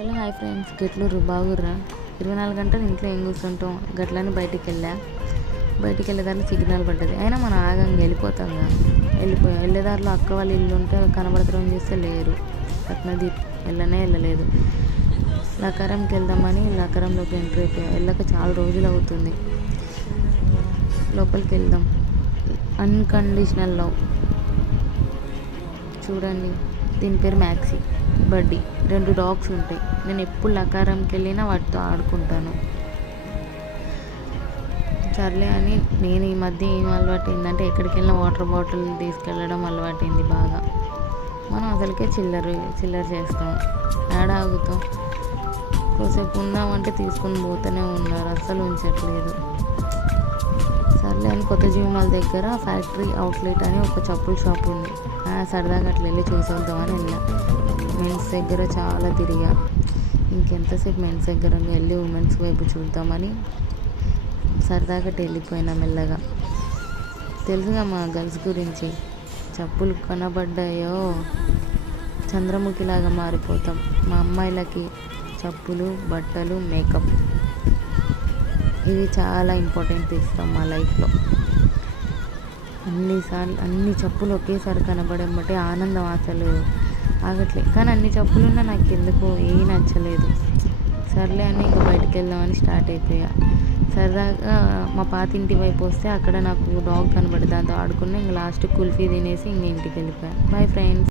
Hello hi friends, గెట్లూరు బాగుర్రా? 24 గంటలు ఇంట్లో ఏం కూర్చుంటాం, గట్లని బయటికి వెళ్ళేదారిలో సిగ్నల్ పడ్డది. అయినా మనం ఆగంగా వెళ్ళిపోతాంగా. వెళ్ళేదారిలో అక్క వాళ్ళ ఇల్లు ఉంటే కనబడతారని చూస్తే లేరు. రత్నదీప్ వెళ్ళలేదు. లకారంకి వెళ్దామని లకారంలోకి ఎంట్రీ అయిపోయాం. వెళ్ళక చాలా రోజులు అవుతుంది. లోపలికి వెళ్దాం. అన్కండిషనల్ లవ్ చూడండి. దీని పేరు మ్యాక్సీ, బడ్డీ. 2 డాగ్స్ ఉంటాయి. నేను ఎప్పుడు లకారంకి వెళ్ళినా వాటితో ఆడుకుంటాను. సర్లే అని నేను ఈ మధ్య ఏం అలవాటు అయిందంటే, ఎక్కడికి వెళ్ళినా వాటర్ బాటిల్ తీసుకెళ్ళడం అలవాటైంది బాగా. మనం అసలుకే చిల్లర చేస్తాం, ఏడ ఆగుతాం. కొద్దిసేపు ఉందామంటే తీసుకుని పోతూనే ఉన్నారు, అస్సలు ఉంచట్లేదు. సర్లే అని కొత్త జీవిమాల దగ్గర ఫ్యాక్టరీ అవుట్లెట్ అని ఒక చెప్పుల షాప్ ఉంది. సరదాగా అట్లా వెళ్ళి చూసొద్దామని వెళ్ళా. మెన్స్ దగ్గర చాలా తిరిగా. ఇంకెంతసేపు మెన్స్ దగ్గర వెళ్ళి ఉమెన్స్ వైపు చూద్దామని సరదాగా వెళ్ళిపోయినా మెల్లగా. తెలుసుగా మా గర్ల్స్ గురించి, చెప్పులు కనబడ్డాయో చంద్రముఖిలాగా మారిపోతాం. మా అమ్మాయిలకి చెప్పులు, బట్టలు, మేకప్ ఇవి చాలా ఇంపార్టెంట్ ఇస్తాం మా లైఫ్లో. అన్ని చెప్పులు ఒకేసారి కనబడమంటే ఆనందం అసలు ఆగట్లేదు. కానీ అన్ని చెప్పులున్నా నాకు ఎందుకో నచ్చలేదు. సర్లే అని ఇంకా బయటికి వెళ్దామని స్టార్ట్ అయిపోయా. సరదాగా మా పాత ఇంటి వైపు వస్తే అక్కడ నాకు డాగ్ కనబడి దాంతో ఆడుకున్నా. ఇంకా లాస్ట్ కుల్ఫీ తినేసి ఇంక ఇంటికి వెళ్ళిపోయా. Bye friends.